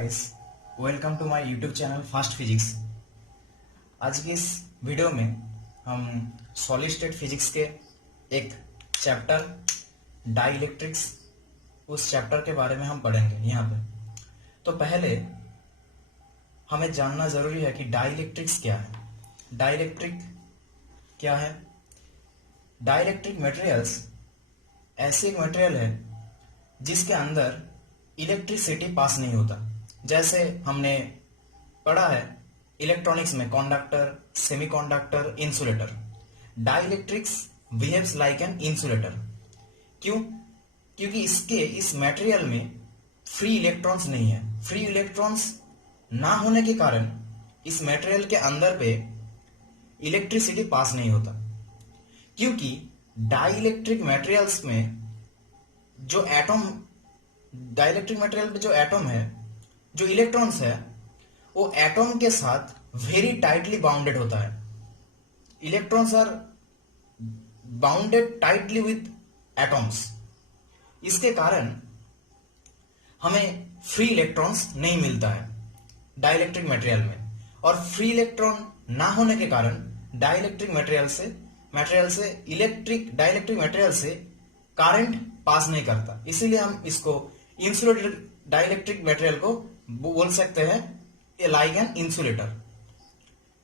Guys, welcome to my YouTube channel fast physics. आज की इस वीडियो में हम सॉलिड स्टेट फिजिक्स के एक चैप्टर डाइलेक्ट्रिक्स, उस चैप्टर के बारे में हम पढ़ेंगे यहाँ पे। तो पहले हमें जानना जरूरी है कि डाइलेक्ट्रिक्स क्या है। डाइलेक्ट्रिक क्या है? डाइलेक्ट्रिक मटेरियल्स ऐसे एक मटेरियल है जिसके अंदर इलेक्ट्रिसिटी पास नहीं होता। जैसे हमने पढ़ा है इलेक्ट्रॉनिक्स में conductor, semiconductor, insulator. Dielectrics behaves like an insulator. क्यों? क्योंकि इस मटेरियल में फ्री इलेक्ट्रॉन्स नहीं है। फ्री इलेक्ट्रॉन्स ना होने के कारण इस मटेरियल के अंदर पे इलेक्ट्रिसिटी पास नहीं होता। क्योंकि डाइलेक्ट्रिक मटेरियल्स में जो डाइलेक्ट्रिक मटेरियल में जो एटम है, जो इलेक्ट्रॉन्स है, वो एटम के साथ वेरी टाइटली बाउंडेड होता है। Electrons are bounded tightly with atoms. इसके कारण हमें फ्री इलेक्ट्रॉन्स नहीं मिलता है डाइलेक्ट्रिक मटेरियल में। और फ्री इलेक्ट्रॉन ना होने के कारण डाइलेक्ट्रिक मटेरियल से डाइलेक्ट्रिक मटेरियल से करंट पास नहीं करता। इसीलिए हम इसको इंसुलेटर डाइलेक्ट्रिक मटेरियल को बोल सकते हैं लाइक एन इंसुलेटर।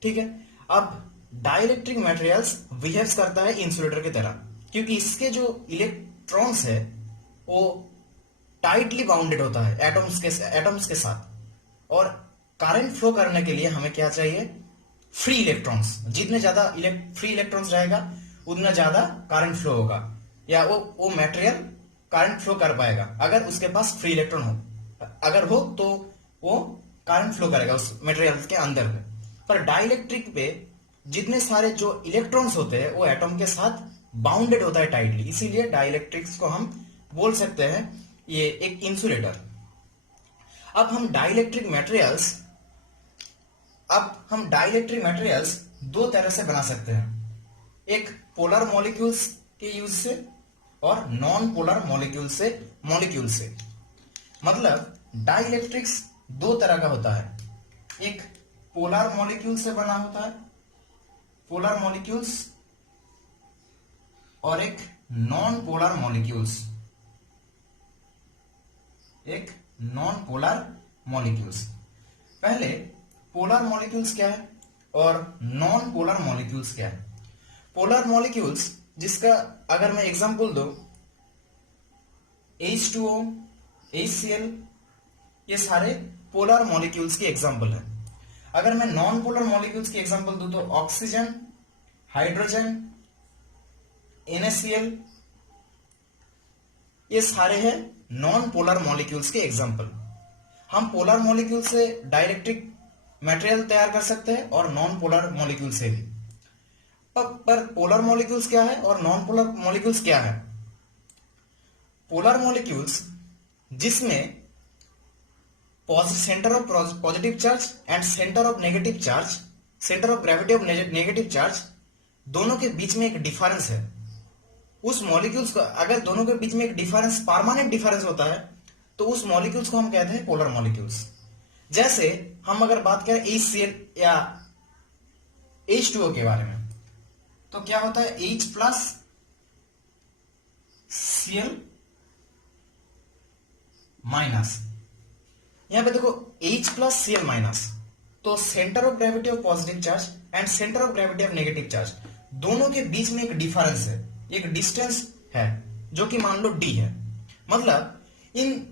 ठीक है। अब डाइलेक्ट्रिक मटेरियल्स बिहेव्स करता है इंसुलेटर की तरह, क्योंकि इसके जो इलेक्ट्रॉन्स है वो टाइटली बाउंडेड होता है एटम्स के साथ। और करंट फ्लो करने के लिए हमें क्या चाहिए? Free electrons. जितने ज्यादा फ्री इलेक्ट्रॉन्स रहेगा उतना ज्यादा करंट फ्लो होगा, या वो मटेरियल करंट फ्लो कर पाएगा अगर उसके पास फ्री इलेक्ट्रॉन हो। अगर हो तो वो करंट फ्लो करेगा उस मटेरियल के अंदर में। पर डाइलेक्ट्रिक पे जितने सारे जो इलेक्ट्रॉन्स होते हैं वो एटम के साथ बाउंडेड होता है टाइटली। इसीलिए डाइलेक्ट्रिक्स को हम बोल सकते हैं ये एक इंसुलेटर। अब हम डाइलेक्ट्रिक मटेरियल्स दो तरह से बना सकते हैं, एक पोलर मॉलिक्यूल्स के यूज से और नॉन पोलर मॉलिक्यूल से। मतलब डाइलेक्ट्रिक्स दो तरह का होता है, एक पोलर मॉलिक्यूल से बना होता है, पोलर मॉलिक्यूल्स, और एक नॉन पोलर मॉलिक्यूल्स, पहले पोलर मॉलिक्यूल्स क्या है और नॉन पोलर मॉलिक्यूल्स क्या है। पोलर मॉलिक्यूल्स जिसका अगर मैं एग्जांपल दूं, H2O, HCl, ये सारे पोलर मॉलिक्यूल्स के एग्जांपल हैं। अगर मैं नॉन पोलर मॉलिक्यूल्स की एग्जांपल दूं तो ऑक्सीजन, हाइड्रोजन, NaCl, ये सारे हैं नॉन पोलर मॉलिक्यूल्स के एग्जांपल। हम पोलर मॉलिक्यूल से डाइलेक्ट्रिक मटेरियल तैयार कर सकते हैं और नॉन पोलर मॉलिक्यूल से भी। पर पोलर मॉलिक्यूल्स क्या है और नॉन पोलर मॉलिक्यूल्स क्या है? पोलर मॉलिक्यूल्स जिसमें centre of positive charge and centre of negative charge, centre of gravity of negative charge, दोनों के बीच में एक डिफरेंस है। उस मॉलिक्यूल्स को अगर दोनों के बीच में एक डिफरेंस, परमानेंट डिफरेंस होता है, तो उस मॉलिक्यूल्स को हम कहते हैं पोलर मॉलिक्यूल्स। जैसे हम अगर बात करें HCl या H2O के बारे में, तो क्या होता है? H plus Cl minus. यहां पे देखो H प्लस Cl माइनस, तो centre of gravity of positive charge and centre of gravity of negative charge, दोनों के बीच में एक डिफरेंस है, एक डिस्टेंस है जो कि मान लो d है। मतलब इन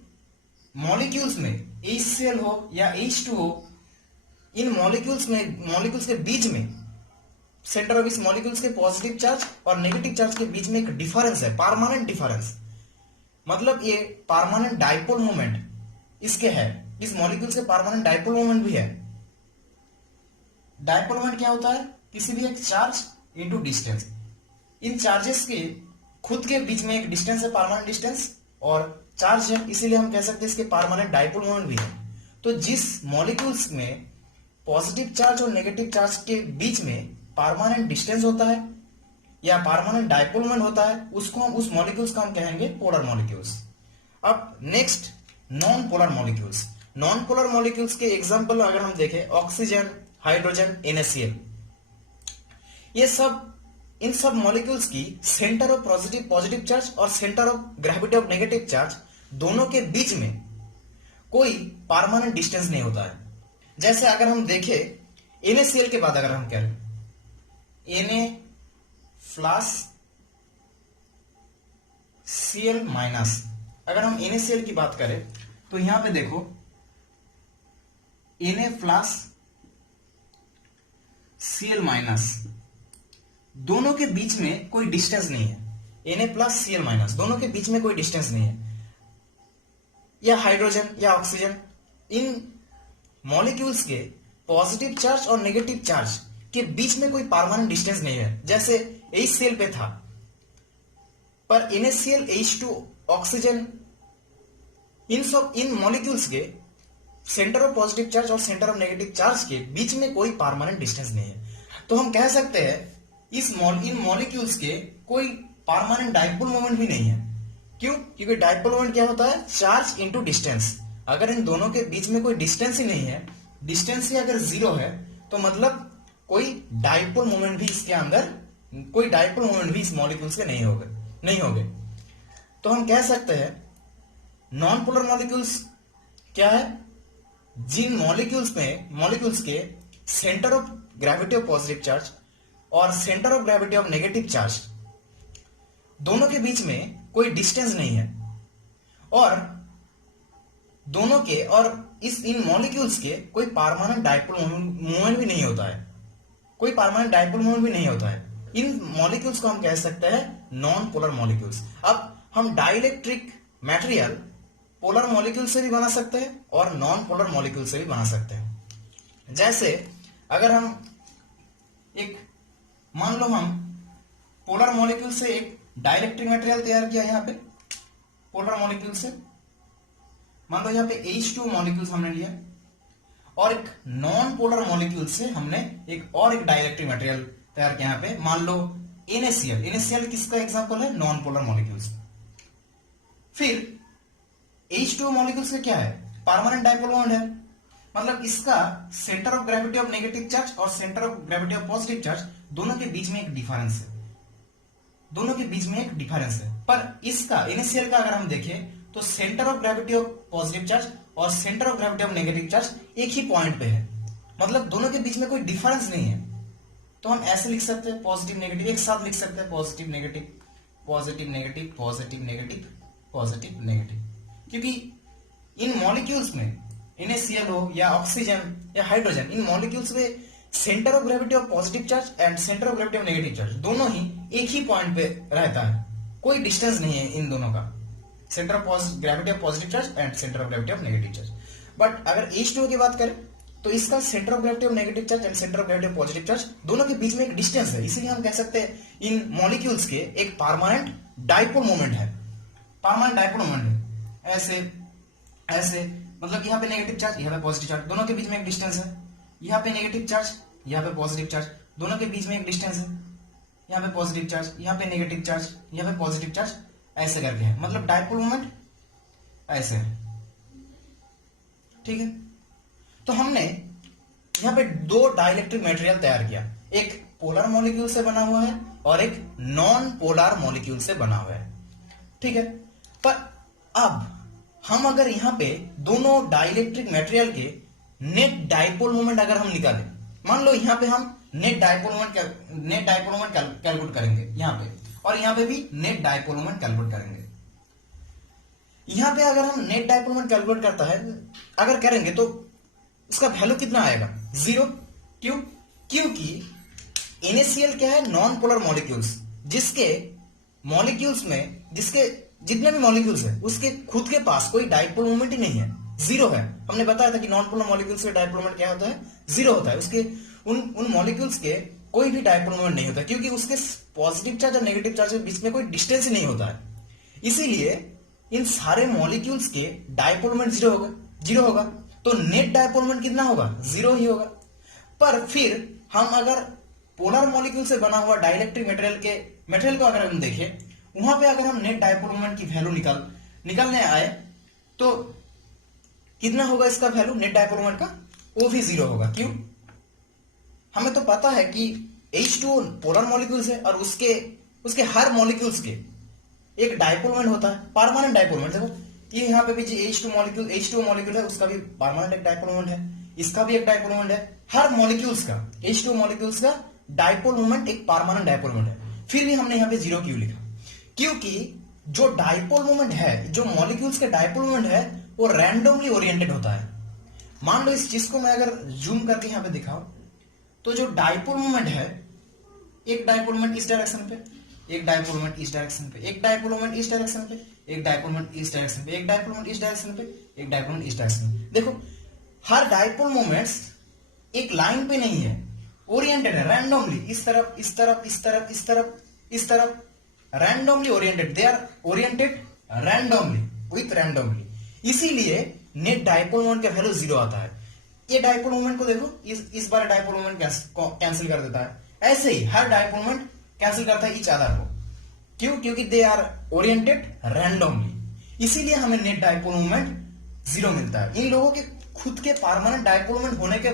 मॉलिक्यूल्स में HCl हो या H2O, इन मॉलिक्यूल्स के बीच में सेंटर ऑफ इस मॉलिक्यूल्स के पॉजिटिव चार्ज और नेगेटिव चार्ज के बीच में एक डिफरेंस है, परमानेंट डिफरेंस। मतलब ये परमानेंट डाइपोल मोमेंट इसके है, इस मॉलिक्यूल्स के परमानेंट डाइपोल मोमेंट भी है। डाइपोल मोमेंट क्या होता है? किसी भी एक चार्ज इनटू डिस्टेंस। इन चार्जेस के खुद के बीच में एक डिस्टेंस है, परमानेंट डिस्टेंस, और चार्ज है, इसीलिए हम कह सकते हैं इसके परमानेंट डाइपोल मोमेंट भी है। तो जिस मॉलिक्यूल्स में पॉजिटिव चार्ज और नेगेटिव चार्ज के बीच में परमानेंट डिस्टेंस होता है या परमानेंट डाइपोल मोमेंट होता है, उसको हम उस मॉलिक्यूल्स को हम कहेंगे पोलर मॉलिक्यूल्स। अब next non polar molecules. Non polar molecules के एग्जांपल अगर हम देखें, ऑक्सीजन, हाइड्रोजन, NaCl, ये सब, इन सब मॉलिक्यूल्स की सेंटर ऑफ पॉजिटिव चार्ज और centre of gravity of negative charge दोनों के बीच में कोई परमानेंट डिस्टेंस नहीं होता है। जैसे अगर हम देखें NaCl के बाद अगर हम करें Na+Cl-, अगर हम NaCl की बात करें तो यहां पे देखो Na+Cl-, दोनों के बीच में कोई डिस्टेंस नहीं है। Na+Cl-, दोनों के बीच में कोई डिस्टेंस नहीं है। या हाइड्रोजन या ऑक्सीजन, इन मॉलिक्यूल्स के पॉजिटिव चार्ज और नेगेटिव चार्ज के बीच में कोई परमानेंट डिस्टेंस नहीं है, जैसे HCl पे था। पर NaCl, H2, ऑक्सीजन, इन मॉलिक्यूल्स के सेंटर ऑफ पॉजिटिव चार्ज और सेंटर ऑफ नेगेटिव चार्ज के बीच में कोई परमानेंट डिस्टेंस नहीं है। तो हम कह सकते हैं इन मॉलिक्यूल्स के कोई परमानेंट डाइपोल मोमेंट भी नहीं है। क्यों? क्योंकि डाइपोल मोमेंट क्या होता है? Charge into distance. अगर इन दोनों के बीच में कोई डिस्टेंस ही नहीं है, डिस्टेंस ही अगर 0 है, तो मतलब कोई डाइपोल मोमेंट भी इसके अंदर, कोई डाइपोल मोमेंट भी इस मॉलिक्यूल्स के नहीं होंगे। तो हम कह सकते हैं नॉन पोलर मॉलिक्यूल्स क्या है? जिन मॉलिक्यूल्स के centre of gravity of positive charge और centre of gravity of negative charge दोनों के बीच में कोई डिस्टेंस नहीं है, और दोनों के और इन मॉलिक्यूल्स के कोई परमानेंट डाइपोल मोमेंट भी नहीं होता है। कोई परमानेंट डाइपोल मोमेंट भी नहीं होता है। इन मॉलिक्यूल्स को हम कह सकते हैं नॉन पोलर मॉलिक्यूल्स। अब हम डाइलेक्ट्रिक मटेरियल पोलर मॉलिक्यूल से भी बना सकते हैं और नॉन पोलर मॉलिक्यूल से भी बना सकते हैं। जैसे अगर हम मान लो हम पोलर मॉलिक्यूल से एक डाइलेक्ट्रिक मटेरियल तैयार किया, यहां पे पोलर मॉलिक्यूल से मान लो यहां पे H2 मॉलिक्यूल्स हमने लिया, और एक नॉन पोलर मॉलिक्यूल से हमने एक डाइलेक्ट्रिक मटेरियल तैयार किया। यहां पे मान लो NaCl किसका एग्जांपल है? Non polar molecules. फिर H2 मॉलिक्यूल्स का क्या है? परमानेंट डाइपोल मोमेंट है, मतलब इसका centre of gravity of negative charge और centre of gravity of positive charge दोनों के बीच में एक डिफरेंस है। पर इसका NaCl का अगर हम देखें तो centre of gravity of positive charge और centre of gravity of negative charge एक ही पॉइंट पे है, मतलब दोनों के बीच में कोई डिफरेंस नहीं है। तो हम ऐसे लिख सकते हैं, पॉजिटिव नेगेटिव एक साथ लिख सकते हैं, positive negative positive negative positive negative positive negative, क्योंकि इन मॉलिक्यूल्स में NaCl हो या ऑक्सीजन या हाइड्रोजन, इन मॉलिक्यूल्स में centre of gravity of positive charge and centre of gravity of negative charge दोनों ही एक ही पॉइंट पे रहता है, कोई डिस्टेंस नहीं है इन दोनों का, centre of gravity of positive charge and centre of gravity of negative charge. But अगर H2 की बात करें तो इसका centre of gravity of negative charge and centre of gravity of positive charge दोनों के बीच में एक डिस्टेंस है, इसलिए हम कह सकते हैं इन मॉलिक्यूल्स के एक परमानेंट डाइपोल मोमेंट है। परमानेंट डाइपोल मोमेंट है ऐसे मतलब यहाँ पे नेगेटिव चार्ज, यहाँ पे पॉजिटिव चार्ज, दोनों के बीच में एक डिस्टेंस है। यहाँ पे नेगेटिव चार्ज, यहाँ पे पॉजिटिव चार्ज, दोनों के बीच में एक डिस्टेंस है। यहाँ पे पॉजिटिव चार्ज, यहाँ पे नेगेटिव चार्ज, यहाँ पे पॉजिटिव चार्ज, ऐसे करके है, मतलब डाइपोल मोमेंट ऐसे है। ठीक है, तो हमने यहाँ पे दो डाइलेक्ट्रिक मटेरियल तैयार किया, एक पोलर मॉलिक्यूल से बना हुआ है और एक नॉन पोलर मॉलिक्यूल से बना हुआ है। ठीक है, पर अब हम अगर यहाँ पे दोनों डाइलेक्ट्रिक मटेरियल के नेट डाइपोल मोमेंट अगर हम निकालें, मान लो यहाँ पे हम नेट डाइपोल मोमेंट कैलकुलेट करेंगे यहाँ पे, और यहाँ पे भी नेट डाइपोल मोमेंट कैलकुलेट करेंगे। यहाँ पे अगर हम नेट डाइपोल मोमेंट कैलकुलेट करता है अगर करेंगे तो उसका वैल्यू कितना आएगा? 0। क्यों? क्योंकि NaCl क्या है? नॉन पोलर मॉलिक्यूल्स, जिसके जितने भी मॉलिक्यूल्स है उसके खुद के पास कोई डाइपोल मोमेंट ही नहीं है, 0 है। हमने बताया था कि नॉन पोलर मॉलिक्यूल्स के डाइपोल मोमेंट क्या होता है? 0 होता है। उसके उन मॉलिक्यूल्स के कोई भी डाइपोल मोमेंट नहीं होता, क्योंकि उसके पॉजिटिव चार्ज और नेगेटिव चार्ज के बीच में कोई डिस्टेंस ही नहीं होता है। इसीलिए इन सारे मॉलिक्यूल्स के डाइपोल मोमेंट 0 होगा। तो नेट डाइपोल मोमेंट कितना होगा? 0 ही होगा। पर फिर हम अगर पोलर मॉलिक्यूल से बना हुआ डाइलेक्ट्रिक मटेरियल को अगर हम देखें, वहां पे अगर हम नेट डाइपोल मोमेंट की वैल्यू निकालने आए तो कितना होगा इसका वैल्यू नेट डायपोल मोमेंट का, वो भी जीरो होगा। क्यों? हमें तो पता है कि H2O पोलर मॉलिक्यूल्स है और उसके हर मॉलिक्यूल्स के एक डायपोल मोमेंट होता है, परमानेंट डायपोल मोमेंट। देखो ये यहाँ पे भी जो H2O मॉलिक्यूल है उसका भी परमानेंट एक डायपोल मोमेंट है, इसका भी एक डायपोल मोमेंट है। हर मॉलिक्यूल्स का H2O मॉलिक्यूल्स का डायपोल मोमेंट एक परमानेंट डायपोल मोमेंट है। फिर भी हमने यहाँ पे जीरो क्यों लिखा? क्योंकि जो डायपोल मोमेंट है, जो मॉलिक्यूल्स का डायपोल मोमेंट है, वो रैंडमली ओरिएंटेड होता है। मान लो इस चीज को मैं अगर जूम करके यहाँ पे दिखाऊं तो जो डायपोल मोमेंट है, एक डायपोल मोमेंट इस डायरेक्शन पे, एक डायपोल मोमेंट इस डायरेक्शन पे, एक डायपोल मोमेंट इस डायरेक्शन पे, एक डायपोल मोमेंट इस डायरेक्शन पे, एक डायपोल मोमेंट इस डायरेक्शन पे, एक डायपोल मोमेंट इस डायरेक्शन पे। देखो हर डायपोल मोमेंट्स एक लाइन पे नहीं है, ओरिएंटेड है रैंडमली, इस तरफ इस तरफ इस तरफ इस तरफ इस तरफ, randomly oriented. They are oriented randomly with randomly, इसीलिए नेट डायपोल मोमेंट का वैल्यू जीरो आता है। ये डायपोल मोमेंट को देखो, इस बार डायपोल मोमेंट कैंसिल कर देता है, ऐसे ही हर डायपोल मोमेंट कैंसिल करता है ईच अदर को। क्यों? क्योंकि दे आर ओरिएंटेड रैंडमली, इसीलिए हमें नेट डायपोल मोमेंट जीरो मिलता है। इन लोगों के खुद के परमानेंट डायपोल मोमेंट होने के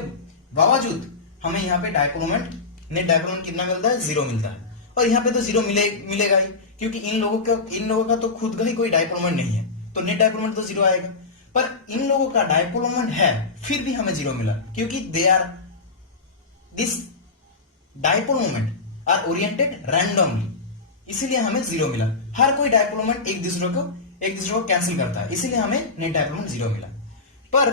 बावजूद हमें यहाँ पे dipole moment, net dipole moment कितना मिलता है? जीरो मिलता है। और यहाँ पे तो जीरो मिलेगा ही, क्योंकि इन लोगों का तो खुद का ही कोई डायपोल मोमेंट नहीं है, तो नेट डायपोल मोमेंट तो जीरो आएगा। पर इन लोगों का डायपोल मोमेंट है, फिर भी हमें जीरो मिला, क्योंकि they are this dipole moment are oriented randomly, इसीलिए हमें जीरो मिला। हर कोई डायपोल मोमेंट एक दूसरे को कैंसिल करता है, इसीलिए हमें नेट डायपोल मोमेंट जीरो मिला। पर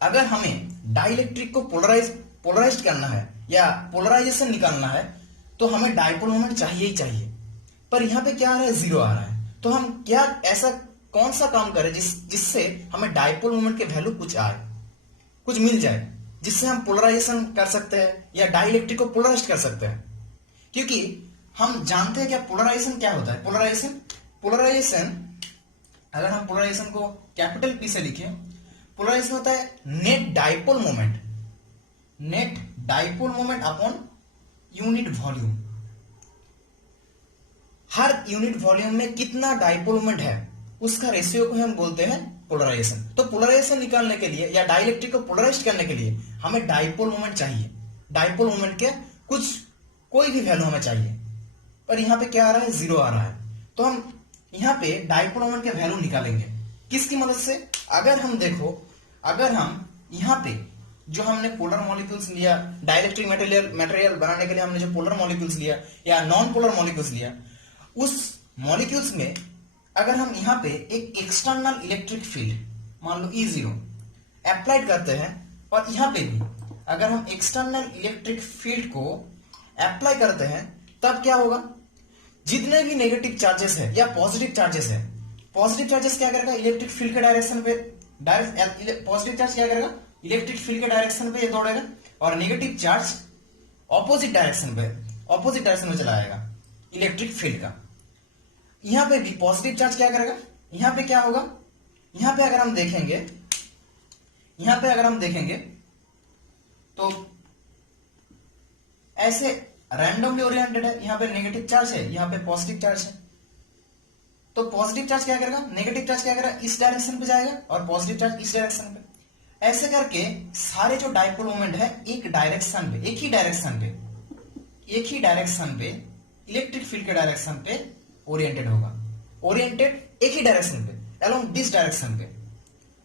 अगर हमें डाइलेक्ट्रिक को पोलराइज करना है या पोलराइजेशन निकालना है तो हमें डायपोल मोमेंट चाहिए ही चाहिए। पर यहां पे क्या आ रहा है? जीरो आ रहा है। तो हम क्या ऐसा कौन सा काम करें जिससे हमें डायपोल मोमेंट के वैल्यू कुछ आए, कुछ मिल जाए, जिससे हम पोलराइजेशन कर सकते हैं या डाइलेक्ट्रिक को पोलराइज कर सकते हैं। क्योंकि हम जानते हैं क्या पोलराइजेशन क्या होता है। पोलराइजेशन अगर हम पोलराइजेशन को कैपिटल P से लिखें, पोलराइजेशन होता है net dipole moment upon unit volume. हर यूनिट वॉल्यूम में कितना डायपोल मोमेंट है उसका रेशियो को हम बोलते हैं पोलराइजेशन। तो पोलराइजेशन निकालने के लिए या डाइलेक्ट्रिक को पोलराइज करने के लिए हमें डायपोल मोमेंट चाहिए। डायपोल मोमेंट के कोई भी वैल्यू हमें चाहिए, पर यहां पे क्या आ रहा है? जीरो आ रहा है। तो हम यहां पे डायपोल मोमेंट के वैल्यू निकालेंगे किसकी मदद से? अगर हम यहां पे जो हमने पोलर मॉलिक्यूल्स लिया, डाइलेक्ट्रिक मटेरियल बनाने के लिए हमने जो पोलर मॉलिक्यूल्स लिया या नॉन पोलर मॉलिक्यूल्स लिया, उस मॉलिक्यूल्स में अगर हम यहां पे एक एक्सटर्नल इलेक्ट्रिक फील्ड मान लो E0 अप्लाइड करते हैं, और यहां पे भी अगर हम एक्सटर्नल इलेक्ट्रिक फील्ड को अप्लाई करते हैं, तब क्या होगा? जितने भी नेगेटिव चार्जेस है या पॉजिटिव चार्जेस है, पॉजिटिव चार्जेस क्या करेगा? इलेक्ट्रिक फील्ड के डायरेक्शन पे पॉजिटिव चार्ज क्या करेगा? इलेक्ट्रिक फील्ड के डायरेक्शन पे ये दौड़ेगा, और नेगेटिव चार्ज ऑपोजिट डायरेक्शन में चला जाएगा इलेक्ट्रिक फील्ड का। यहां पे भी पॉजिटिव चार्ज क्या करेगा? यहां पे क्या होगा? यहां पे अगर हम देखेंगे तो ऐसे रैंडमली ओरिएंटेड है। यहां पे नेगेटिव चार्ज है, यहां पे पॉजिटिव चार्ज है, तो पॉजिटिव चार्ज क्या करेगा? नेगेटिव चार्ज क्या करेगा? इस डायरेक्शन पे जाएगा, और पॉजिटिव चार्ज इस डायरेक्शन पे। ऐसे करके सारे जो डायपोल मोमेंट है एक ही डायरेक्शन पे इलेक्ट्रिक फील्ड के डायरेक्शन पे ओरिएंटेड होगा। ओरिएंटेड एक ही डायरेक्शन पे, अलोंग दिस डायरेक्शन पे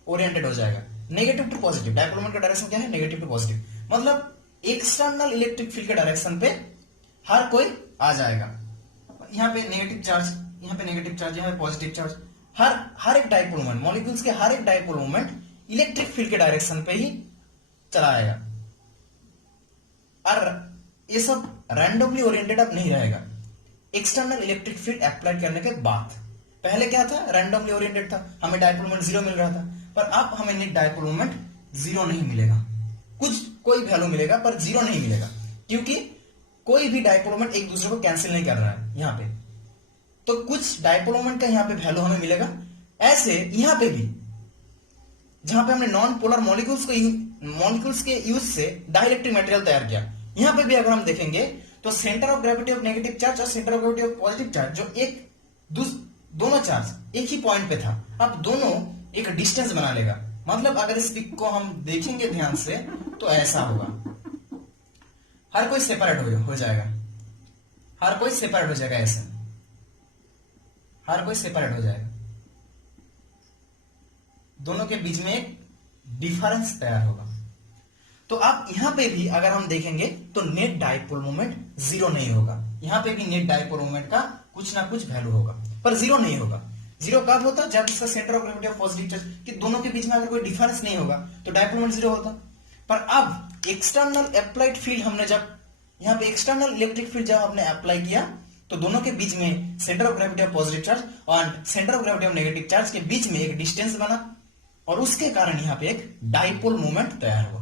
ओरिएंटेड हो जाएगा। Negative to positive, dipole moment का डायरेक्शन क्या है? Negative to positive. मतलब एक्सटर्नल इलेक्ट्रिक फील्ड के डायरेक्शन पे हर कोई आ जाएगा। यहाँ पे नेगेटिव चार्ज, यहाँ पे पॉजिटिव चार्ज, हर एक डायपोल मोमेंट, मॉलिक्यूल्स के हर एक डायपोल मोमेंट इलेक्ट्रिक फील्ड के डायरेक्शन पे ही चला आएगा। और ये सब रैंडमली ओरिएंटेड अब नहीं रहेगा एक्सटर्नल इलेक्ट्रिक फील्ड अप्लाई करने के बाद। पहले क्या था? रैंडमली ओरिएंटेड था, हमें डायपोल मोमेंट जीरो मिल रहा था, पर अब हमें नेट डायपोल मोमेंट जीरो नहीं मिलेगा। कोई वैल्यू मिलेगा पर जीरो नहीं मिलेगा, क्योंकि कोई भी डायपोल मोमेंट एक दूसरे को कैंसिल नहीं कर रहा है यहाँ पे। तो कुछ डायपोल मोमेंट का यहाँ पे वैल्यू हमें मिलेगा। ऐसे यहाँ पे भी जहां पे हमने नॉन पोलर मॉलिक्यूल्स के यूज से डाइलेक्ट्रिक मटेरियल तैयार किया, यहां पे भी अगर हम देखेंगे तो centre of gravity of negative charge और centre of gravity of positive charge, जो दोनों चार्ज एक ही पॉइंट पे था, अब दोनों एक डिस्टेंस बना लेगा। मतलब अगर इस पिक को हम देखेंगे ध्यान से तो ऐसा होगा, हर कोई सेपरेट हो जाएगा, हर कोई सेपरेट हो जाएगा, ऐसे हर कोई सेपरेट हो जाएगा, दोनों के बीच में एक डिफरेंस तैयार होगा। तो आप यहां पे भी अगर हम देखेंगे तो नेट डाइपोल मोमेंट जीरो नहीं होगा, यहां पे भी नेट डाइपोल मोमेंट का कुछ ना कुछ वैल्यू होगा, पर जीरो नहीं होगा। जीरो कब होता? जब इसका centre of gravity of positive charge कि दोनों के बीच में अगर कोई डिफरेंस नहीं होगा तो डाइपोल मोमेंट जीरो होता। पर अब एक्सटर्नल अप्लाइड फील्ड हमने जब यहां पे एक्सटर्नल इलेक्ट्रिक फील्ड जब हमने अप्लाई किया तो दोनों के बीच में centre of gravity of positive charge और centre of gravity of negative charge के बीच में एक डिस्टेंस बना और उसके कारण यहां पे एक डाइपोल मोमेंट तैयार हुआ।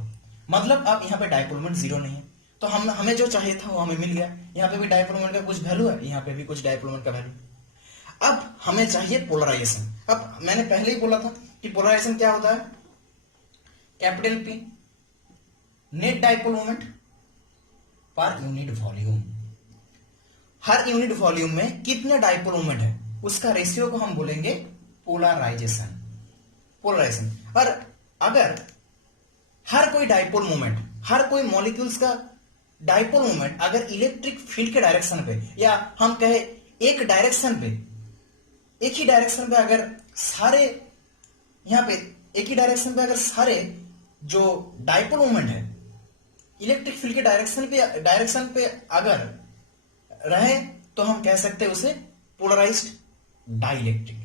मतलब अब यहाँ पे डाइपोल मोमेंट जीरो नहीं है, तो हमें जो चाहिए था वो हमें मिल गया। यहाँ पे भी डाइपोल मोमेंट का कुछ वैल्यू है, यहाँ पे भी कुछ डाइपोल मोमेंट का वैल्यू। अब हमें चाहिए पोलराइजेशन। अब मैंने पहले ही बोला था कि पोलराइजेशन क्या होता है, capital P net dipole moment per unit volume. हर यूनिट वॉल्यूम में कितने डाइपोल मोमेंट है उसका रेशियो को हम बोलेंगे पोलराइजेशन। पोलराइजेशन। और अगर हर कोई डाइपोल मोमेंट, हर कोई मॉलिक्यूल्स का डाइपोल मोमेंट अगर इलेक्ट्रिक फील्ड के डायरेक्शन पे या हम कहे एक डायरेक्शन पे, एक ही डायरेक्शन पे अगर सारे यहां पे एक ही डायरेक्शन पे अगर सारे जो डाइपोल मोमेंट है इलेक्ट्रिक फील्ड के डायरेक्शन पे अगर रहे तो हम कह सकते हैं उसे पोलराइज्ड डाइइलेक्ट्रिक।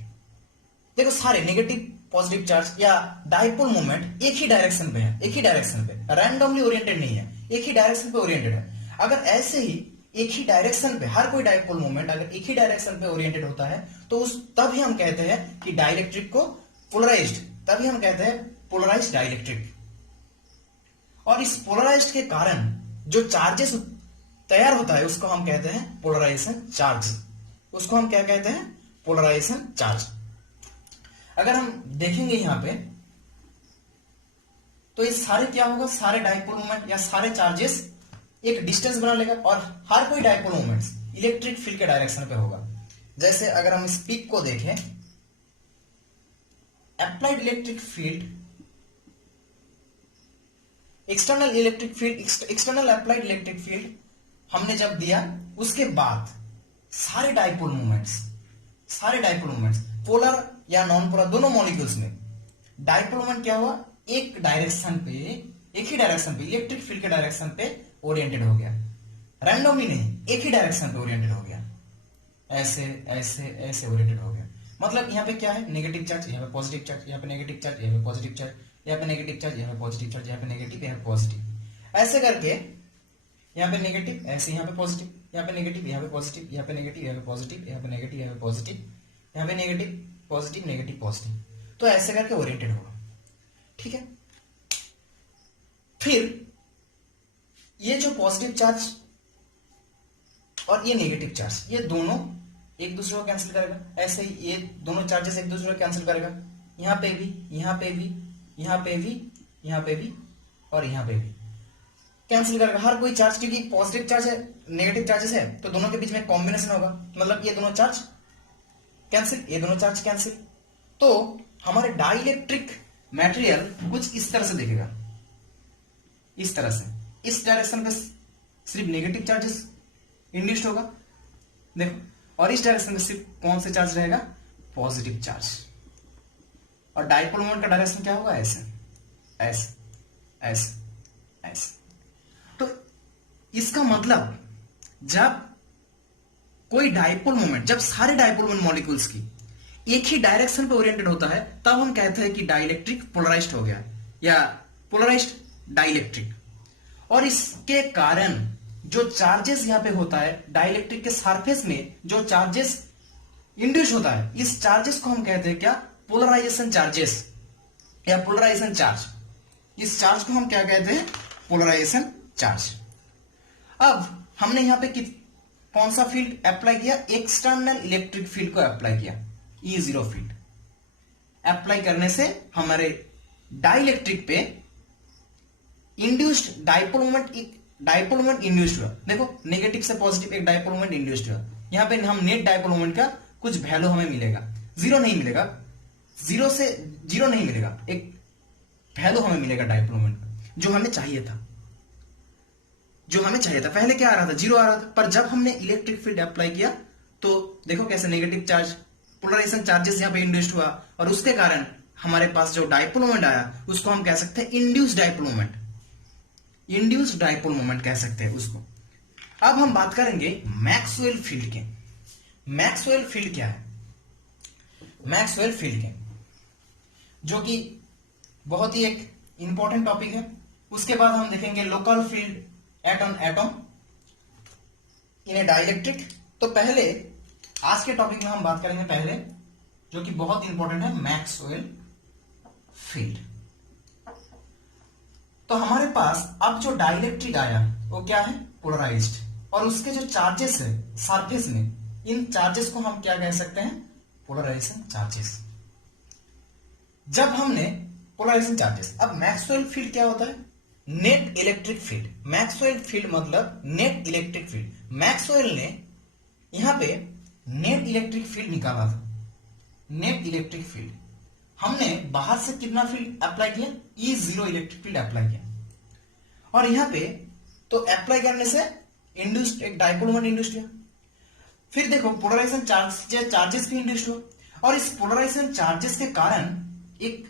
देखो सारे नेगेटिव पॉजिटिव चार्ज या डाइपोल मोमेंट एक ही डायरेक्शन पे है, एक ही डायरेक्शन पे, रैंडमली ओरिएंटेड नहीं है, एक ही डायरेक्शन पे ओरिएंटेड है। अगर ऐसे ही एक ही डायरेक्शन पे हर कोई डाइपोल मोमेंट अगर एक ही डायरेक्शन पे ओरिएंटेड होता है तो तभी हम कहते हैं कि डाइइलेक्ट्रिक को पोलराइज्ड, तभी हम कहते हैं पोलराइज्ड डाइइलेक्ट्रिक। और इस पोलराइज्ड के कारण जो चार्जेस तैयार होता है उसको हम कहते हैं पोलराइजेशन चार्ज। उसको हम क्या कहते हैं? Polarization charge. अगर हम देखेंगे यहां पे तो ये सारे क्या होगा, सारे डाइपोल मोमेंट या सारे चार्जेस एक डिस्टेंस बना लेगा और हर कोई डाइपोल मोमेंट्स इलेक्ट्रिक फील्ड के डायरेक्शन पे होगा। जैसे अगर हम इस पिक को देखें, applied electric field, external applied electric field हमने जब दिया उसके बाद सारे डाइपोल मोमेंट्स पोलर या नॉन पोलर दोनों मॉलिक्यूल्स में डाइपोल मोमेंट क्या हुआ, एक ही डायरेक्शन पे इलेक्ट्रिक फील्ड के डायरेक्शन पे ओरिएंटेड हो गया, रैंडमली नहीं, एक ही डायरेक्शन पे ओरिएंटेड हो गया, ऐसे ऐसे ऐसे ओरिएंटेड हो गया। मतलब यहाँ पे क्या है, नेगेटिव चार्ज, यहाँ पे पॉजिटिव चार्ज, यहाँ पे नेगेटिव चार्ज, यहाँ पे पॉजिटिव चार्ज, यहाँ पे नेगेटिव चार्ज, यहाँ पे पॉजिटिव चार्ज, यहाँ पे नेगेटिव, यहाँ पे पॉजिटिव, ऐसे करके यहाँ पे नेगेटिव, ऐसे यहाँ पे पॉजिटिव, यहाँ पे नेगेटिव, यहाँ पे पॉजिटिव, यहाँ पे नेगेटिव, यहाँ पे पॉजिटिव, यहाँ पे नेगेटिव, यहाँ पे पॉजिटिव, यहाँ पे नेगेटिव पॉजिटिव नेगेटिव पॉजिटिव, तो ऐसे करके ओरिएंटेड होगा। ठीक है। फिर ये जो पॉजिटिव चार्ज और ये नेगेटिव चार्ज, ये दोनों एक दूसरे को कैंसिल करेगा, ऐसे ही ये दोनों चार्जेस एक दूसरे को कैंसिल करेगा, यहां पे भी, यहां पे भी, यहां पे भी, यहां पे भी और यहां पे भी कैंसिल करेगा हर कोई चार्ज, क्योंकि पॉजिटिव चार्ज है नेगेटिव चार्जेस है तो दोनों के बीच में कॉम्बिनेशन होगा, मतलब ये दोनों चार्ज कैंसिल, ये दोनों चार्ज कैंसिल। तो हमारे डाइइलेक्ट्रिक मटेरियल कुछ इस तरह से दिखेगा, इस तरह से, इस डायरेक्शन पे सिर्फ नेगेटिव चार्जेस इंड्यूस्ड होगा देखो, और इस डायरेक्शन में सिर्फ कौन से चार्ज रहेगा, पॉजिटिव चार्ज। और डाइपोल मोमेंट का डायरेक्शन क्या होगा, ऐसे ऐसे ऐसे ऐसे। तो इसका मतलब जब कोई डाइपोल मोमेंट, जब सारे डाइपोल मोमेंट मॉलिक्यूल्स की एक ही डायरेक्शन पे ओरिएंटेड होता है तब हम कहते हैं कि डाइइलेक्ट्रिक पोलराइज्ड हो गया या पोलराइज्ड डाइइलेक्ट्रिक। और इसके कारण जो चार्जेस यहां पे होता है डाइइलेक्ट्रिक के सरफेस में, जो चार्जेस इंड्यूस होता है, इस चार्जेस को हम कहते हैं क्या, पोलराइजेशन चार्जेस या पोलराइजेशन चार्ज। इस चार्ज को हम क्या कहते हैं, पोलराइजेशन चार्ज। अब हमने यहां पे कौन सा फील्ड अप्लाई किया, एक्सटर्नल इलेक्ट्रिक फील्ड को अप्लाई किया, E0 फील्ड अप्लाई करने से हमारे डाइइलेक्ट्रिक पे इंड्यूस्ड डाइपोल मोमेंट इंड्यूस्ड हुआ। देखो नेगेटिव से पॉजिटिव एक डाइपोल मोमेंट इंड्यूस्ड हुआ, यहां पे हम नेट डाइपोल मोमेंट का कुछ वैल्यू हमें मिलेगा, जीरो नहीं मिलेगा, जीरो नहीं मिलेगा, एक वैल्यू हमें मिलेगा डाइपोल मोमेंट का, जो हमें चाहिए था। पहले क्या आ रहा था, 0 आ रहा था, पर जब हमने इलेक्ट्रिक फील्ड अप्लाई किया तो देखो कैसे नेगेटिव चार्ज, पोलराइजेशन चार्जेस यहाँ पे इंड्यूस्ड हुआ, और उसके कारण हमारे पास जो डाइपोल मोमेंट आया उसको हम कह सकते हैं induced dipole moment. Induced dipole moment कह सकते हैं उसको। अब हम बात करेंगे मैक्सवेल फील्ड के। मैक्सवेल फील्ड क्या है? मैक्सवेल फील्ड के जो कि बहुत ही एक इंपॉर्टेंट टॉपिक है। उसके बाद हम देखेंगे local field at an atom in A dielectric. तो पहले आज के टॉपिक में हम बात करेंगे पहले, जो कि बहुत इंपॉर्टेंट है, मैक्सवेल फील्ड। तो हमारे पास अब जो डाइलेक्ट्रिक आया वो क्या है? पोलराइज्ड, और उसके जो चार्जेस है सरफेस में, इन चार्जेस को हम क्या कह सकते हैं? Polarization charges. जब हमने पोलराइजेशन चार्जेस, अब मैक्सवेल फील्ड क्या होता है? Net electric field. Maxwell field मतलब नेट इलेक्ट्रिक फील्ड। मैक्सवेल ने यहां पे नेट इलेक्ट्रिक फील्ड निकाला था। नेट इलेक्ट्रिक फील्ड हमने बाहर से कितना फील्ड अप्लाई किया? E0 इलेक्ट्रिक फील्ड अप्लाई किया, और यहां पे तो अप्लाई करने से इंड्यूस्ड एक डाइपोल मोमेंट इंड्यूस्ड हुआ। फिर देखो पोलराइजेशन चार्जेस भी इंड्यूस्ड हुआ, और इस पोलराइजेशन चार्जेस के कारण एक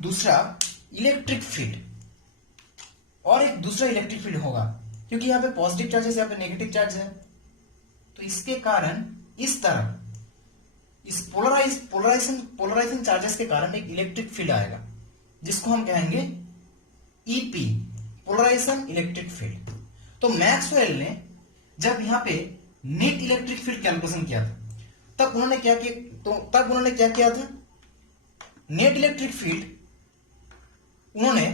दूसरा इलेक्ट्रिक फील्ड होगा, क्योंकि यहां पे पॉजिटिव चार्जेस, यहां पे नेगेटिव चार्ज है। तो इसके कारण इस तरह इस पोलराइजेशन चार्जेस के कारण एक इलेक्ट्रिक फील्ड आएगा, जिसको हम कहेंगे ईपी, पोलराइजेशन इलेक्ट्रिक फील्ड। तो मैक्सवेल ने जब यहां पे नेट इलेक्ट्रिक फील्ड कैलकुलेशन किया था, तब उन्होंने क्या किया था? नेट इलेक्ट्रिक फील्ड उन्होंने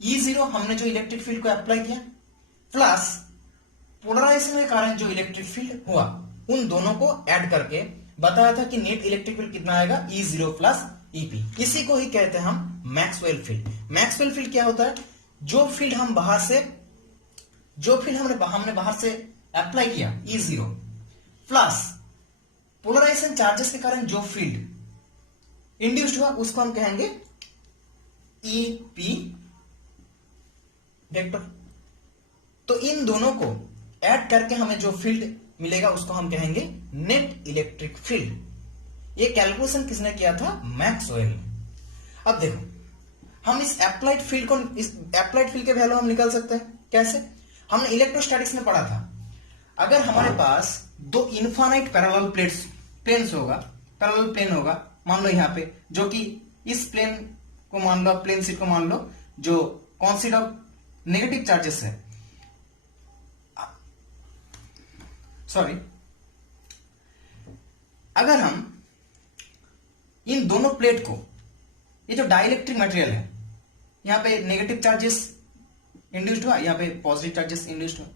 E0 हमने जो इलेक्ट्रिक फील्ड को अप्लाई किया, प्लस पोलराइजेशन के कारण जो इलेक्ट्रिक फील्ड हुआ, उन दोनों को ऐड करके बताया था कि नेट इलेक्ट्रिक फील्ड कितना आएगा? E0 plus EP। इसी को ही कहते हैं हम मैक्सवेल फील्ड। मैक्सवेल फील्ड क्या होता है? जो फील्ड हमने बाहर से अप्लाई किया E0, प्लस पोलराइजेशन चार्जेस के कारण जो फील्ड इंड्यूस्ड हुआ, उसको हम कहेंगे EP वेक्टर। तो इन दोनों को ऐड करके हमें जो फील्ड मिलेगा उसको हम कहेंगे नेट इलेक्ट्रिक फील्ड। ये कैलकुलेशन किसने किया था? मैक्सवेल ने। अब देखो हम इस अप्लाइड फील्ड के वैल्यू हम निकाल सकते हैं। कैसे? हमने इलेक्ट्रोस्टैटिक्स में पढ़ा था, अगर हमारे पास दो इनफाइनाइट पैरेलल प्लेन होगा, मान लो यहां पे, जो कि इस प्लेन शीट को मान लो जो कॉन्सिस्ट ऑफ नेगेटिव चार्जेस है, सॉरी, अगर हम इन दोनों प्लेट को, ये जो डाइलेक्ट्रिक मटेरियल है, यहां पे नेगेटिव चार्जेस इंड्यूस्ड हुआ, यहां पे पॉजिटिव चार्जेस इंड्यूस्ड हुआ,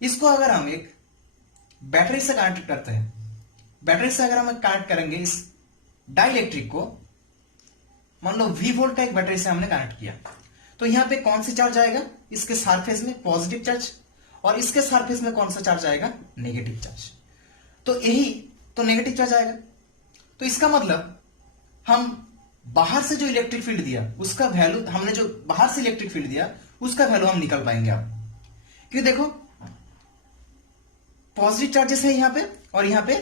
इसको अगर हम एक बैटरी से कनेक्ट करते हैं, बैटरी से अगर हम कनेक्ट करेंगे इस डाइलेक्ट्रिक को, मान लो V वोल्ट का एक बैटरी से हमने कनेक्ट किया, तो यहां पे कौन सी चार्ज आएगा? इसके सरफेस में पॉजिटिव चार्ज, और इसके सरफेस में कौन सा चार्ज आएगा? Negative charge. तो यही तो नेगेटिव चार्ज आएगा। तो इसका मतलब हम बाहर से जो इलेक्ट्रिक फील्ड दिया उसका वैल्यू, हमने जो बाहर से इलेक्ट्रिक फील्ड दिया उसका वैल्यू हम निकाल पाएंगे आप, क्योंकि देखो पॉजिटिव चार्जेस है यहां पे, और यहां पे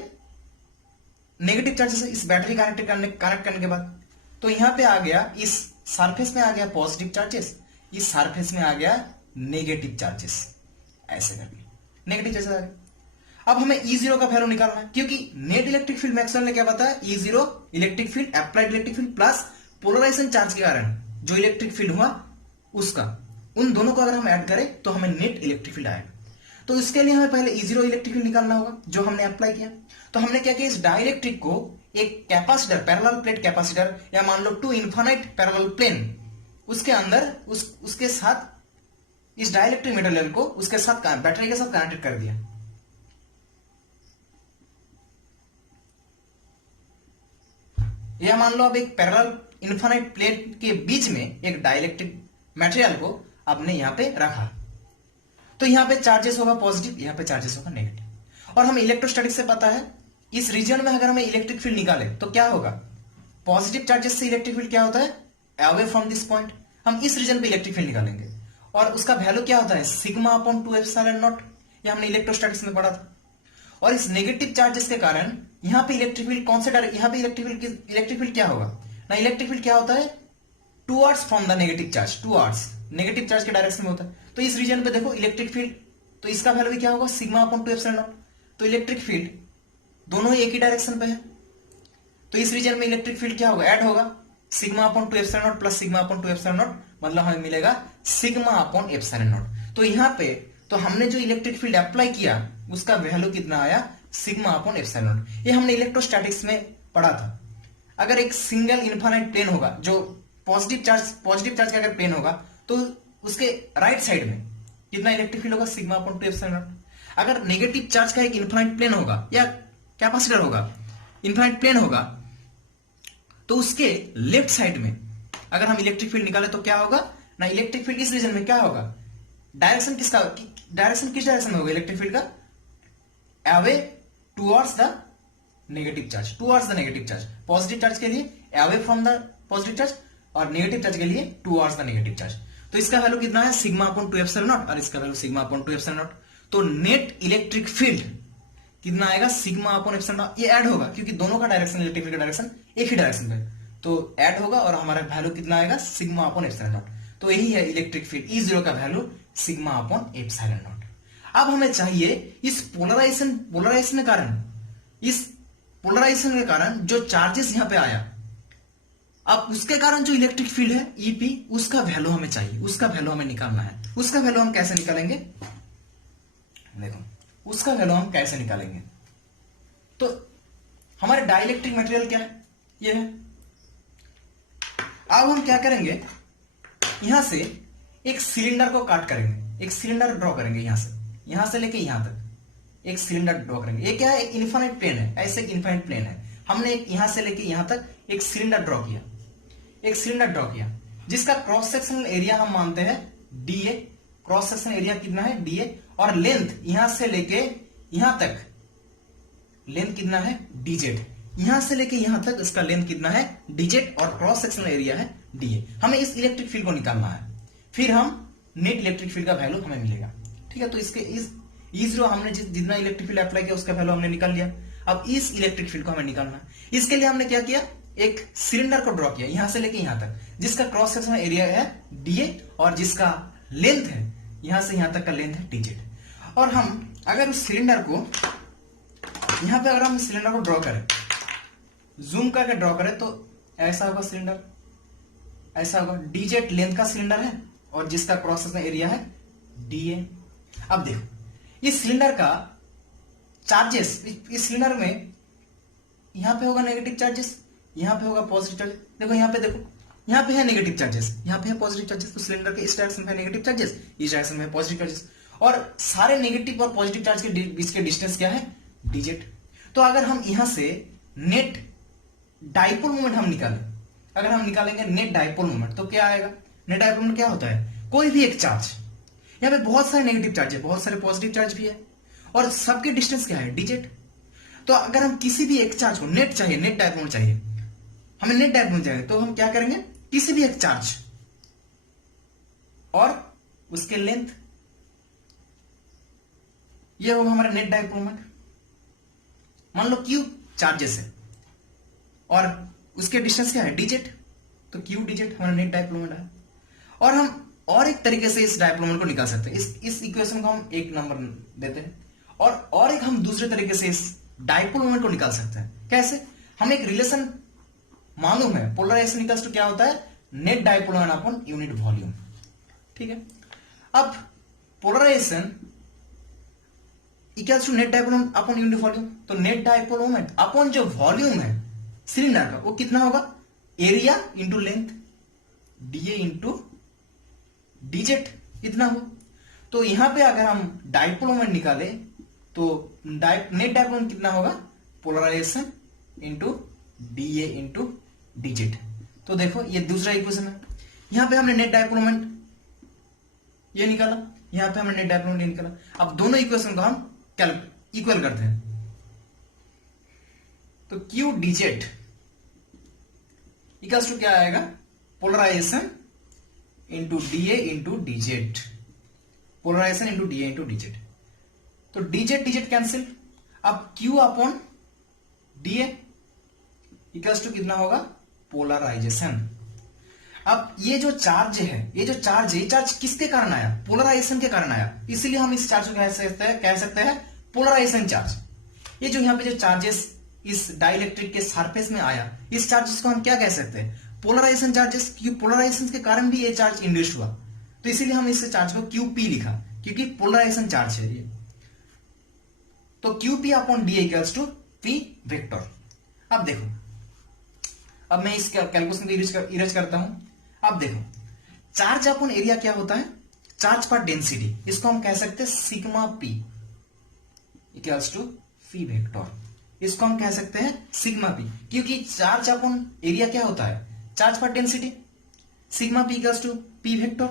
नेगेटिव चार्जेस है इस बैटरी कनेक्ट करने के बाद। तो यहां पे आ गया, इस सरफेस में आ गया पॉजिटिव चार्जेस, इस सरफेस में आ गया नेगेटिव चार्जेस, ऐसे करके नेगेटिव चार्जेस आ गए। अब हमें E0 का वैल्यू निकालना है, क्योंकि नेट इलेक्ट्रिक फील्ड मैक्सवेल ने क्या बताया? E0 electric field, applied electric field plus polarization charge के कारण जो इलेक्ट्रिक फील्ड हुआ उसका, उन दोनों को अगर हम ऐड करें तो हमें नेट इलेक्ट्रिक फील्ड आएगा। तो इसके लिए हमें पहले E0 इलेक्ट्रिक फील्ड निकालना होगा, जो हमने अप्लाई किया। तो हमने क्या किया? इस डाइलेक्ट्रिक को एक कैपेसिटर, पैरेलल प्लेट कैपेसिटर, या मान लो टू इनफाइनाइट पैरेलल प्लेन, उसके अंदर उसके साथ इस डाइलेक्ट्रिक मटेरियल को उसके साथ बैटरी के साथ कनेक्टेड कर दिया। या मान लो अब एक पैरेलल इनफाइनाइट प्लेट के बीच में एक डाइलेक्ट्रिक मटेरियल को आपने यहां पे रखा, तो यहां पे चार्जेस होगा पॉजिटिव, यहां पे चार्जेस होगा नेगेटिव। और हमें इलेक्ट्रोस्टैटिक्स से पता है, इस रीजन में अगर हमें इलेक्ट्रिक फील्ड निकाले तो क्या होगा? पॉजिटिव चार्जेस से इलेक्ट्रिक फील्ड क्या होता है? अवे फ्रॉम दिस पॉइंट, हम इस रीजन पे इलेक्ट्रिक फील्ड निकालेंगे और उसका वैल्यू क्या होता है सिग्मा अपॉन 2 एप्सिलॉन नॉट, ये हमने इलेक्ट्रोस्टैटिक्स में पढ़ा था। और इस नेगेटिव चार्जेस के कारण यहां पे इलेक्ट्रिक फील्ड कौन से यहां पे इलेक्ट्रिक फील्ड क्या होगा ना, इलेक्ट्रिक फील्ड क्या होता है towards from the negative charge, towards negative charge के डायरेक्शन में होता है। तो इस रीजन पे देखो इलेक्ट्रिक फील्ड, तो इसका वैल्यू भी क्या होगा सिग्मा अपॉन 2 एप्सिलॉन नॉट। तो इलेक्ट्रिक फील्ड दोनों ही एक ही डायरेक्शन पे है, तो इस रीजन में इलेक्ट्रिक फील्ड क्या होगा ऐड होगा sigma upon 2 epsilon not plus sigma upon 2 epsilon not, मतलब हमें मिलेगा सिग्मा अपॉन एप्सिलॉन नॉट। तो यहां पे तो हमने जो इलेक्ट्रिक फील्ड अप्लाई किया उसका वैल्यू कितना आया सिग्मा अपॉन एप्सिलॉन नॉट। ये हमने इलेक्ट्रोस्टैटिक्स में पढ़ा था। अगर एक सिंगल इनफाइनाइट प्लेन होगा, जो पॉजिटिव चार्ज का अगर प्लेन होगा, तो उसके राइट साइड में कितना इलेक्ट्रिक फील्ड होगा सिग्मा अपॉन 2 एप्सिलॉन नॉट। अगर नेगेटिव चार्ज का एक इनफाइनाइट प्लेन होगा या कैपेसिटर होगा, इनफाइनाइट प्लेन होगा, तो उसके लेफ्ट साइड में अगर हम इलेक्ट्रिक फील्ड निकाले तो क्या होगा ना, इलेक्ट्रिक फील्ड इस रीजन में क्या होगा, डायरेक्शन किस डायरेक्शन में होगा इलेक्ट्रिक फील्ड का away towards the negative charge, positive charge के लिए away from the positive charge और नेगेटिव चार्ज के लिए टुवर्ड्स द नेगेटिव चार्ज। तो इसका वैल्यू कितना है सिग्मा अपॉन 2 एप्सिलॉन नॉट और इसका value sigma upon 2 epsilon not. तो नेट इलेक्ट्रिक फील्ड कितना आएगा सिग्मा अपॉन एप्सिलॉन नॉट, ये ऐड होगा क्योंकि दोनों का डायरेक्शन इलेक्ट्रिक फील्ड का डायरेक्शन एक ही डायरेक्शन पे, तो ऐड होगा और हमारा वैल्यू कितना आएगा सिग्मा अपॉन एप्सिलॉन नॉट। तो यही है इलेक्ट्रिक फील्ड E0 का value sigma upon epsilon naught. अब हमें चाहिए इस पोलराइजेशन के कारण जो चार्जेस यहां पे आया, अब उसके कारण जो इलेक्ट्रिक फील्ड है ईपी, उसका वैल्यू हमें चाहिए, उसका वैल्यू हमें निकालना है। उसका वैल्यू हम कैसे निकालेंगे, देखो उसका वैल्यू हम कैसे निकालेंगे। तो हमारे डाइलेक्ट्रिक मटेरियल क्या है, ये है। अब हम क्या करेंगे, यहां से एक सिलेंडर को काट करेंगे, एक सिलेंडर ड्रॉ करेंगे, यहां से लेके यहां तक एक सिलेंडर ड्रॉ करेंगे। ये क्या है, एक इनफाइनाइट प्लेन है, ऐसे एक इनफाइनाइट प्लेन है। हमने यहां से लेके यहां तक एक सिलेंडर ड्रॉ किया, जिसका क्रॉस सेक्शनल एरिया हम मानते हैं डीए। क्रॉस सेक्शनल एरिया कितना है डीए, और लेंथ यहां से लेके यहां तक लेंथ कितना है डीजेड, यहां से लेके यहां तक इसका लेंथ कितना है डीजेड और क्रॉस सेक्शनल एरिया है डीए। हमें इस इलेक्ट्रिक फील्ड को निकालना है, फिर हम नेट इलेक्ट्रिक फील्ड का वैल्यू हमें मिलेगा। ठीक है, तो इसके इस E0 हमने जितना इलेक्ट्रिक फील्ड अप्लाई किया उसका वैल्यू हमने निकाल लिया। अब इस इलेक्ट्रिक फील्ड को हमें निकालना है। इसके लिए हमने क्या किया, एक सिलेंडर को ड्रॉ किया यहां से लेके यहां तक, जिसका क्रॉस सेक्शनल एरिया है डीए और जिसका लेंथ है यहां से यहां तक का लेंथ है डीजेड। और हम अगर उस सिलेंडर को यहां पे अगर हम सिलेंडर को ड्रॉ करें, जूम करके ड्रॉ करें, तो ऐसा होगा सिलेंडर, ऐसा होगा। डीजेड लेंथ का सिलेंडर है और जिसका क्रॉस सेक्शनल एरिया है डीए। अब देखो इस सिलेंडर का चार्जेस, इस सिलेंडर में यहां पे होगा नेगेटिव चार्जेस, यहां पे होगा पॉजिटिव चार्जेस। देखो यहां पे है नेगेटिव चार्जेस, यहां पे है पॉजिटिव चार्जेस। तो सिलेंडर के इस डायरेक्शन में है नेगेटिव चार्जेस, इस डायरेक्शन में है पॉजिटिव चार्जेस, और सारे नेगेटिव और पॉजिटिव चार्ज के बीच के डिस्टेंस क्या है डीजेड। तो अगर हम यहां से नेट डाइपोल मोमेंट हम निकालें, अगर हम निकालेंगे नेट डाइपोल मोमेंट, तो क्या आएगा, नेट डाइपोल मोमेंट क्या होता है, कोई भी एक चार्ज, यहां पे बहुत सारे नेगेटिव चार्ज है, बहुत सारे पॉजिटिव चार्ज भी है, और सबके डिस्टेंस क्या है डीजेड। तो अगर हम किसी भी एक चार्ज को नेट चाहिए, नेट डाइपोल मोमेंट चाहिए, हमें नेट डाइपोल मोमेंट चाहिए, तो हम क्या करेंगे, किसी भी एक चार्ज और उसके लेंथ, ये होगा हमारा नेट डाइपोल मोमेंट। मान लो क्यू चार्जेस है और उसके डिस्टेंस क्या है डीजेड, तो क्यू डीजेड हमारा नेट डाइपोल मोमेंट है। और हम और एक तरीके से इस डाइपोल मोमेंट को निकाल सकते हैं, इस इक्वेशन को हम एक नंबर देते हैं, और एक हम दूसरे तरीके से इस डाइपोल मोमेंट को निकाल सकते हैं। कैसे, हमें एक रिलेशन मालूम है, पोलराइजेशन इक्वल्स टू क्या होता है, net dipole moment upon unit volume. ठीक है, अब polarization equals to net dipole moment upon unit volume, तो नेट डाइपोल मोमेंट अपॉन जो वॉल्यूम है सिलेंडर का, वो कितना होगा, area into length, DA into DZ, इतना हो। तो यहां पे अगर हम डाइपोल मोमेंट निकाले तो नेट डाइपोल मोमेंट कितना होगा, polarization into DA into DZ. तो देखो ये दूसरा इक्वेशन है, यहां पे हमने नेट डाइपोल मोमेंट ये निकाला, यहां पे हमने नेट डाइपोल मोमेंट निकाला। अब दोनों इक्वेशन को हम इक्वल करते हैं, तो क्यू डीजेड इक्वल्स टू क्या आएगा, polarization into D A into DZ, polarization into D A into DZ. तो डीजेड डीजेड कैंसिल, अब Q upon D A equals to कितना होगा, पोलराइजेशन। अब ये जो चार्ज है, ये चार्ज किसके कारण आया, पोलराइजेशन के कारण आया, इसलिए हम इस चार्ज को कह सकते हैं पोलराइजेशन चार्ज। ये जो यहाँ पे जो चार्जेस इस डाइलेक्ट्रिक के सरफेस में आया, इस चार्जेस को हम क्या कह सकते हैं, पोलराइजेशन चार्जेस, क्योंकि पोलराइजेशन के कारण भी ये चार्ज इंड्यूस हुआ, तो इसीलिए हम इस चार्ज को QP लिखा, क्योंकि पोलराइजेशन चार्ज है ये। तो QP upon D equals to P vector. अब देखो, अब मैं इस कैलकुलेशन को इरेज करता हूं। अब देखो, चार्ज अपॉन एरिया क्या होता है, चार्ज पर डेंसिटी, इसको हम कह सकते हैं sigma P equals to P vector, इसको हम कह सकते हैं सिग्मा P, क्योंकि चार्ज अपॉन एरिया क्या होता है, चार्ज पर density, sigma P equals to P vector.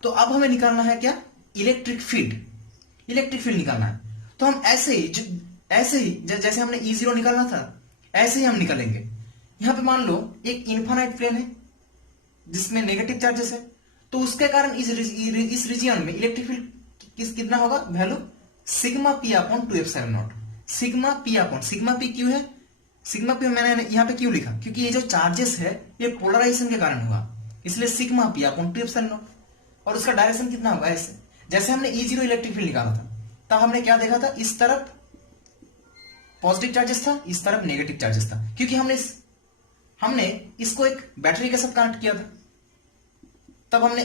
तो अब हमें निकालना है क्या, इलेक्ट्रिक फील्ड, इलेक्ट्रिक फील्ड निकालना है। तो हम ऐसे ही जैसे हमने E0 निकालना था, ऐसे ही हम निकालेंगे। यहां पे मान लो एक इनफाइनाइट प्लेन है जिसमें नेगेटिव चार्जेस है, तो उसके कारण इस रीजियन में इलेक्ट्रिक फील्ड कितना होगा, value sigma P upon 2 epsilon not, sigma P क्यों है, सिग्मा P मैंने यहां पे क्यों लिखा, क्योंकि ये जो चार्जेस है ये पोलराइजेशन के कारण हुआ, इसलिए sigma P upon 2 epsilon not. और उसका डायरेक्शन कितना होगा, ऐसे जैसे हमने E0 इलेक्ट्रिक फील्ड निकाला था, तब हमने क्या देखा था, इस तरफ पॉजिटिव चार्जेस था, इस तरफ नेगेटिव चार्जेस था, क्योंकि हमने इसको एक बैटरी के साथ कनेक्ट किया था, तब हमने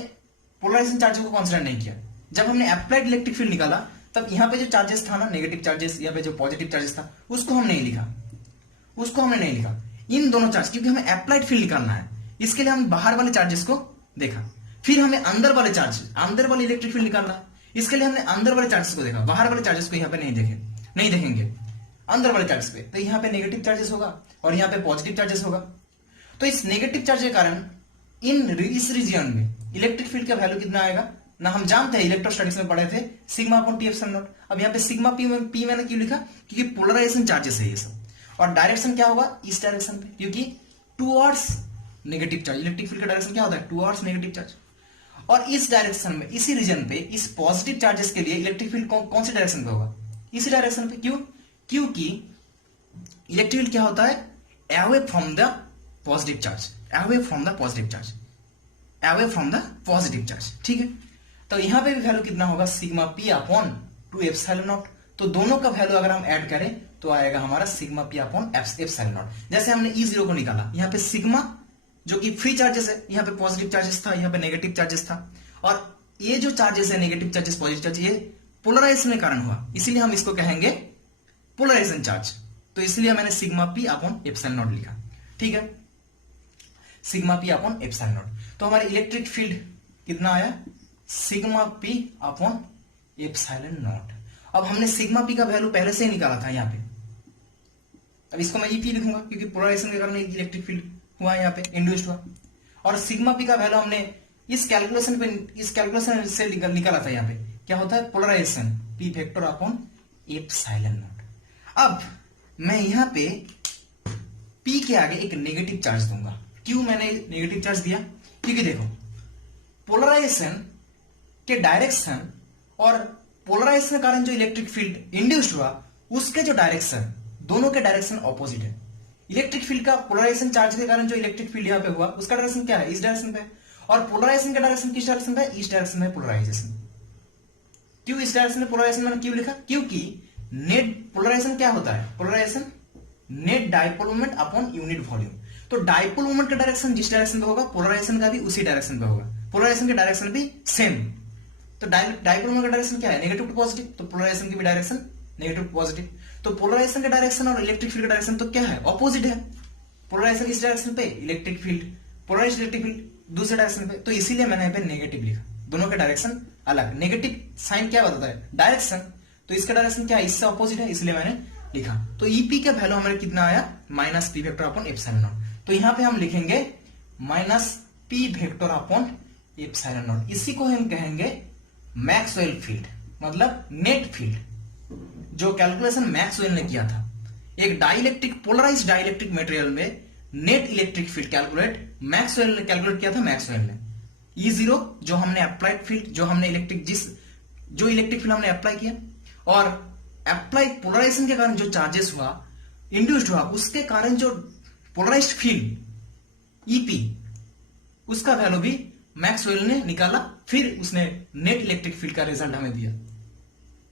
पोलराइजेशन चार्ज को कंसीडर नहीं किया। जब हमने अप्लाइड इलेक्ट्रिक फील्ड निकाला, तब यहां पे जो चार्जेस था ना, नेगेटिव चार्जेस, यहाँ पे जो पॉजिटिव चार्जेस था, उसको हमने नहीं लिखा, इन दोनों चार्ज, क्योंकि हमें अप्लाइड फील्ड निकालना है, इसके लिए हम बाहर वाले चार्जेस को देखा, फिर हमें अंदर वाले इलेक्ट्रिक फील्ड निकालना है, इसके लिए हमने अंदर वाले चार्जेस को देखा, बाहर वाले चार्जेस को यहाँ पे नहीं देखेंगे, अंदर वाले चार्जेस पे। तो यहाँ पे नेगेटिव चार्जेस होगा और यहाँ पे पॉजिटिव चार्जेस होगा। तो इस नेगेटिव चार्ज के कारण इस रीजियन में इलेक्ट्रिक फील्ड का वैल्यू कितना आएगा ना, हम जानते हैं, इलेक्ट्रोस्टैटिक्स में पढ़े थे, sigma upon T epsilon naught. अब यहाँ पे सिग्मा P मैंने क्यों लिखा, क्योंकि पोलराइजेशन चार्जेस है ये सब, और डायरेक्शन क्या होगा, इस डायरेक्शन पे, क्योंकि towards negative charge, electric field का डायरेक्शन क्या होता है, टुवर्ड्स नेगेटिव चार्ज। और इस डायरेक्शन में, इसी रीजन पे, इस पॉजिटिव चार्जेस के लिए इलेक्ट्रिक फील्ड कौन सी डायरेक्शन पे होगा, इसी डायरेक्शन पे। क्यों, क्योंकि इलेक्ट्रिक फील्ड क्या होता है, away from the positive charge, away from the positive charge, ठीक है। तो यहां पे भी वैल्यू कितना होगा, sigma P upon 2 epsilon not. तो दोनों का वैल्यू अगर हम ऐड करें तो आएगा हमारा sigma P upon epsilon not. जैसे हमने E0 को निकाला, यहाँ पे सिग्मा जो कि फ्री चार्जेस है, यहाँ पे पॉजिटिव चार्जेस था, यहाँ पे नेगेटिव चार्जेस था, और ये जो चार्जेस है, नेगेटिव चार्जेस, पॉजिटिव चार्ज, ये पोलराइजेशन के कारण हुआ, इसीलिए हम इसको कहेंगे पोलराइजेशन चार्ज। तो इसलिए मैंने sigma P upon epsilon not लिखा, ठीक है, sigma P upon epsilon not. तो हमारे इलेक्ट्रिक फील्ड कितना आया, sigma P upon epsilon naught. अब हमने सिग्मा P का वैल्यू पहले से ही निकाला था यहाँ पे, अब इसको मैं EP लिखूंगा, क्योंकि पोलराइजेशन के कारण इलेक्ट्रिक फील्ड हुआ यहाँ पे, इंड्यूस्ड हुआ। और सिग्मा P का वैल्यू हमने इस कैलकुलेशन से निकाला था, यहाँ पे क्या होता है, polarization P vector upon epsilon naught. अब मैं यहाँ पे P के आगे एक नेगेटिव चार्ज दूंगा। क्यों मैंने नेगेटिव चार्ज दिया, क्योंकि देखो पोलराइजेशन के डायरेक्शन और पोलराइजेशन के कारण जो इलेक्ट्रिक फील्ड इंड्यूस्ड हुआ, उसके जो डायरेक्शन, दोनों के डायरेक्शन ऑपोजिट है। इलेक्ट्रिक फील्ड का पोलराइजेशन चार्ज के कारण जो इलेक्ट्रिक फील्ड यहाँ पे हुआ, उसका डायरेक्शन क्या है, इस डायरेक्शन पे, और पोलराइजेशन का डायरेक्शन किस डायरेक्शन पे, इस डायरेक्शन में पोलराइजेशन। क्यों इस डायरेक्शन में पोलराइजेशन मैंने क्यों लिखा, क्योंकि नेट पोलराइजेशन क्या होता है, polarization net dipole moment upon unit volume. तो डाइपोल मोमेंट का डायरेक्शन जिस डायरेक्शन पे होगा, पोलराइजेशन का भी उसी डायरेक्शन पे होगा, पोलराइजेशन के डायरेक्शन भी सेम। तो डाइपोल मोमेंट का डायरेक्शन क्या है, नेगेटिव टू पॉजिटिव, तो पोलराइजेशन की भी डायरेक्शन नेगेटिव टू पॉजिटिव। तो पोलराइजेशन का डायरेक्शन और इलेक्ट्रिक फील्ड का डायरेक्शन तो क्या है, ऑपोजिट है। पोलराइजेशन इस डायरेक्शन पे, electric field, polarized electric field दूसरे डायरेक्शन पे, तो इसीलिए मैंने यहाँ पे नेगेटिव लिखा, दोनों के डायरेक्शन अलग। नेगेटिव साइन क्या बताता है, डायरेक्शन, तो इसका डायरेक्शन क्या है, इससे ऑपोजिट है, इसलिए मैंने लिखा। तो ईपी का वैल्यू हमारे कितना आया, minus P vector upon epsilon not. तो यहां पे हम लिखेंगे minus P vector upon epsilon not. इसी को हम कहेंगे मैक्सवेल फील्ड, मतलब नेट फील्ड, जो कैलकुलेशन मैक्सवेल ने किया था। एक डाइलेक्ट्रिक, पोलराइज्ड डाइलेक्ट्रिक मटेरियल में net electric field calculate Maxwell ने कैलकुलेट किया था। मैक्सवेल ने E0 जो हमने अप्लाइड फील्ड, जो हमने जो इलेक्ट्रिक फील्ड हमने अप्लाई किया, और अप्लाइड पोलराइजेशन के कारण जो चार्जेस हुआ, इंड्यूस्ड हुआ, उसके कारण जो पोलराइज्ड फील्ड EP, उसका वैल्यू भी मैक्सवेल ने निकाला, फिर उसने नेट इलेक्ट्रिक फील्ड का रिजल्ट हमें दिया।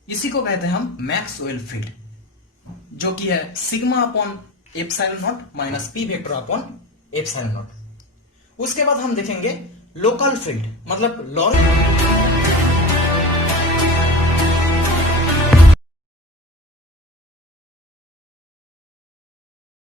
इसी को कहते हैं हम मैक्सवेल फील्ड, जो कि है sigma upon epsilon not minus P vector upon epsilon not. उसके बाद हम देखेंगे लोकल फील्ड, मतलब लॉरेंट